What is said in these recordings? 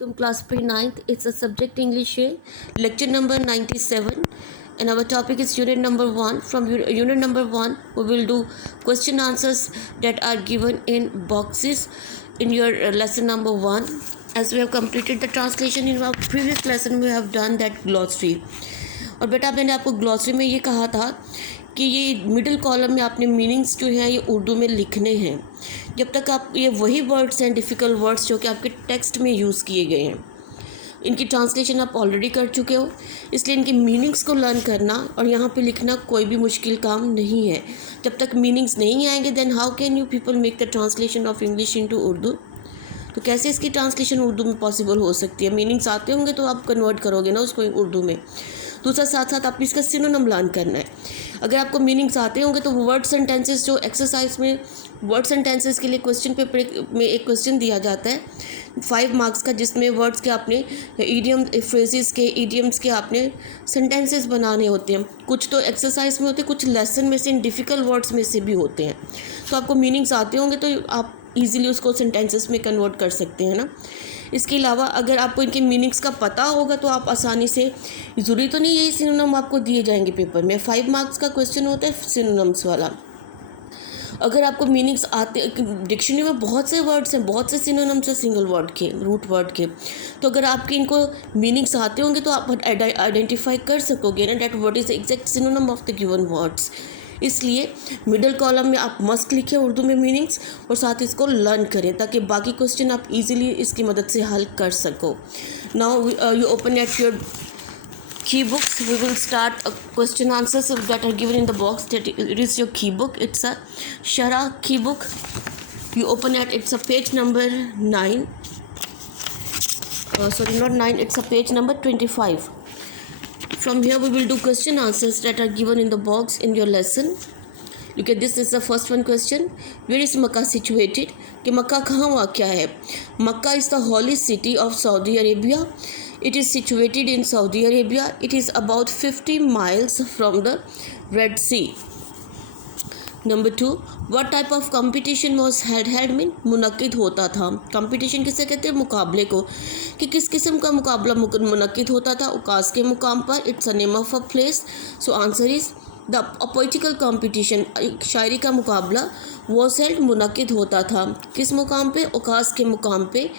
Welcome class pre-9th. It's a subject English here. Lecture number 97. And our topic is unit number 1. From unit number 1, we will do question answers that are given in boxes in your lesson number 1. As we have completed the translation in our previous lesson, we have done that glossary. और बेटा मैंने आपको glossary में ये कहा था कि ये मिडिल कॉलम में आपने मीनिंग्स जो हैं ये उर्दू में लिखने हैं जब तक आप ये वही वर्ड्स हैं डिफ़िकल्ट वर्ड्स जो कि आपके टेक्स्ट में यूज़ किए गए हैं इनकी ट्रांसलेशन आप ऑलरेडी कर चुके हो, इसलिए इनकी मीनिंग्स को लर्न करना और यहाँ पे लिखना कोई भी मुश्किल काम नहीं है। जब तक मीनिंग्स नहीं आएंगे then how can you people make the translation of English into Urdu. तो कैसे इसकी ट्रांसलेशन उर्दू में पॉसिबल हो सकती है? मीनिंग्स आते होंगे तो आप कन्वर्ट करोगे ना उसको उर्दू में। दूसरा साथ साथ आप इसका सिनोनिम लर्न करना है। अगर आपको मीनिंग्स आते होंगे तो वर्ड सेंटेंसेस जो एक्सरसाइज में वर्ड सेंटेंसेस के लिए क्वेश्चन पेपर में एक क्वेश्चन दिया जाता है 5 मार्क्स का, जिसमें वर्ड्स के आपने ईडियम फ्रेजेस के ईडियम्स के आपने सेंटेंसेस बनाने होते हैं। कुछ तो एक्सरसाइज में होते हैं, कुछ लेसन में से इन डिफ़िकल्ट वर्ड्स में से भी होते हैं। तो आपको मीनिंग्स आते होंगे तो आप ईजिली उसको सेंटेंसेस में कन्वर्ट कर सकते हैं ना। इसके अलावा अगर आपको इनके मीनिंग्स का पता होगा तो आप आसानी से, ज़रूरी तो नहीं यही सिनोनिम आपको दिए जाएंगे पेपर में। 5 मार्क्स का क्वेश्चन होता है सिनोनिम्स वाला। अगर आपको मीनिंग्स आते, डिक्शनरी में बहुत से वर्ड्स हैं, बहुत से सिनोनिम्स हैं सिंगल वर्ड के, रूट वर्ड के, तो अगर आपके इनको मीनिंग्स आते होंगे तो आप आइडेंटिफाई कर सकोगे ना that word is exact synonym of the given words. इसलिए मिडिल कॉलम में आप मस्ट लिखें उर्दू में मीनिंग्स और साथ इसको लर्न करें ताकि बाकी क्वेश्चन आप इजीली इसकी मदद से हल कर सको। Now you open at your key books. We will start question answers that are given in the box. That it is your key book. It's a Shara key book. You open it. It's a page number 9. Sorry, not 9. It's a page number 25. From here we will do question answers that are given in the box in your lesson. Look at this. This is the first one question. Where is Makkah situated? कि मक्का कहाँ वाक़या है? Makkah is the holy city of Saudi Arabia. It is situated in Saudi Arabia. It is about 50 miles from the Red Sea. Number 2. What type of competition was held में मुनक्किद होता था? Competition किसे कहते हैं? मुकाबले को। कि किस किस्म का मुकाबला मुनक्किद होता था? उकास के मुकाम पर। It's a name of a place. So answer is the poetical competition, शायरी का मुकाबला वॉज हेल्ड मुनक्किद होता था। किस मुकाम पे? उकास के मुकाम पे।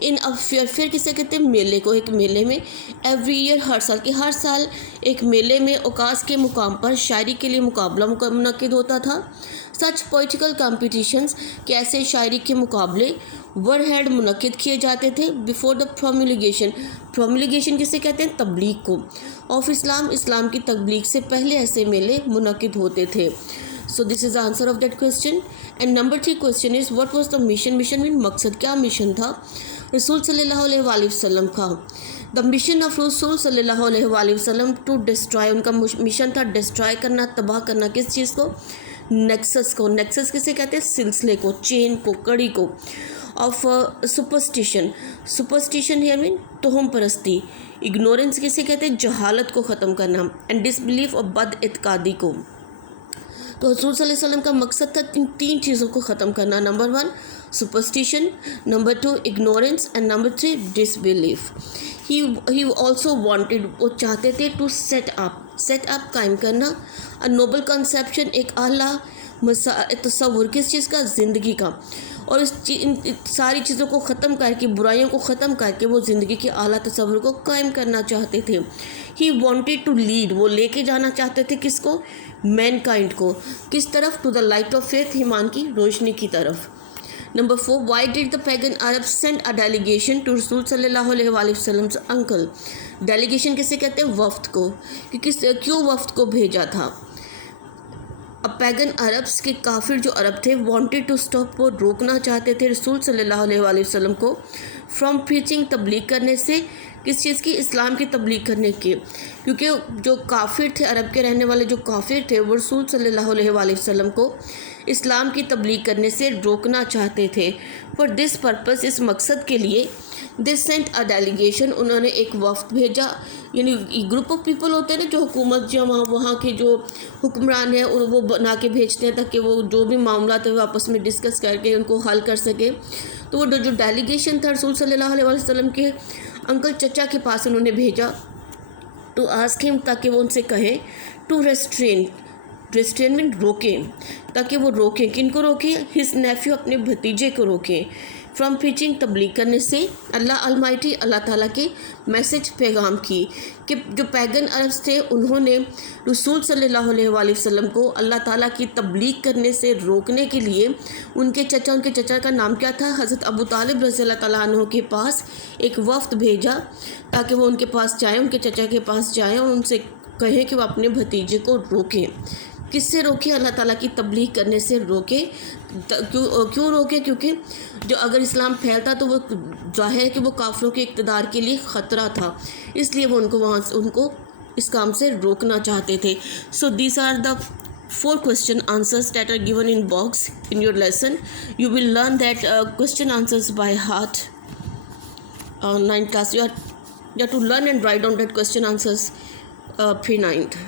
इन अ फेयर किसे कहते हैं? मेले को। एक मेले में एवरी ईयर, हर साल के हर साल एक मेले में उकास के मुकाम पर शायरी के लिए मुकाबला मुनक्किद होता था। सच पोइटिकल कॉम्पिटिशन्स, कैसे शायरी के मुकाबले वर हेड मुनक्किद किए जाते थे बिफोर द प्रोमulgation। प्रोमulgation किसे कहते हैं? तबलीग को। ऑफ इस्लाम, इस्लाम की तबलीग से पहले ऐसे मेले मुनक्किद होते थे। So this is the answer of that question. And number 3 question is what was the mission? Mission mean मकसद, क्या मिशन था रसूल सल्लल्लाहु अलैहि वसल्लम का? द मिशन ऑफ रसूल सल्लल्लाहु अलैहि वसल्लम टू डिस्ट्रॉय, उनका मिशन था डिस्ट्रॉय करना, तबाह करना। किस चीज़ को? नेक्सस को। नेक्सस किसे कहते हैं? सिलसिले को, चेन को, कड़ी को। ऑफ सुपरस्टिशन, सुपरस्टिशन है मीन तोहम परस्ती। इग्नोरेंस किसे कहते हैं? जहालत को ख़त्म करना। एंड डिसबिलीफ और बदइत्कादी को। तो रसूल सल्लल्लाहु अलैहि वसल्लम का मकसद था इन 3 चीज़ों को ख़त्म करना। Number 1 superstition, number 2 ignorance and number 3 disbelief. He also wanted, वो चाहते थे टू सेट अप कायम करना। अ नोबल कंसेप्शन, एक आला तस्वुर, किस चीज़ का? ज़िंदगी का। और इन सारी चीज़ों को ख़त्म करके, बुराइयों को ख़त्म करके वो ज़िंदगी के आला तस्वुर को कायम करना चाहते थे। ही वॉन्टेड टू लीड, वो लेके जाना चाहते थे किसको? मैनकाइंड को। किस तरफ? To the light of faith, ईमान की रोशनी की तरफ। Number 4 why did the pagan Arab send a delegation to रसूल सल्लल्लाहु अलैहि वसल्लम अंकल? डेलीगेशन किसे कहते हैं? वफ्द को। कि क्यों वफ्द को भेजा था? अब पैगन अरब्स के काफिर जो अरब थे वांटेड टू स्टॉप, वो रोकना चाहते थे रसूल सल्लल्लाहु अलैहि वसल्लम को फ्रॉम प्रीचिंग, तबलीग करने से। किस चीज़ की? इस्लाम की तबलीग करने के। क्योंकि जो काफिर थे, अरब के रहने वाले जो काफिर थे, वो रसूल सल्लल्लाहु अलैहि वसल्लम को इस्लाम की तबलीग करने से रोकना चाहते थे। फॉर दिस पर्पस, इस मकसद के लिए, दे सेंट अ डेलीगेशन, उन्होंने एक वफ्द भेजा, यानी ग्रुप ऑफ पीपल होते हैं ना जो हुकूमत, जो वहाँ के जो हुक्मरान हैं वो बना के भेजते हैं ताकि वो जो भी मामला थे वो आपस में डिस्कस करके उनको हल कर सके। तो वो जो डेलीगेशन था रसूल सल्लल्लाहु अलैहि वसल्लम के अंकल चचा के पास उन्होंने भेजा टू आस्क हिम, ताकि वो उनसे कहें टू रेस्ट्रेन मीन रोकें, ताकि वो रोकें, किन को रोकें, हिज नेफ्यू, अपने भतीजे को रोकें, फ्रॉम प्रीचिंग, तबलीग करने से, अल्लाह अलमाइटी, अल्लाह ताला के मैसेज पैगाम की, कि जो पैगन अरब थे उन्होंने रसूल सल्लल्लाहु अलैहि वसल्लम को अल्लाह ताला की तबलीग करने से रोकने के लिए उनके चचा का नाम क्या था, हज़रत अबू तालिब रज़ियल्लाहु ताला अन्हु के पास एक वफ्द भेजा ताकि वो उनके पास जाएँ, उनके चचा के पास जाएँ और उनसे कहें कि वो अपने भतीजे को रोकें। किससे रोके? अल्लाह ताला की तबलीग करने से रोके। क्यों रोके? क्योंकि जो अगर इस्लाम फैलता तो वो जाहिर है कि वो काफिरों के इक़्तिदार के लिए ख़तरा था, इसलिए वो उनको इस काम से रोकना चाहते थे। So these are the 4 question answers that are given in box in your lesson. You will learn that question answers by heart. 9th class, you have to learn and write down that question answers pre-9th.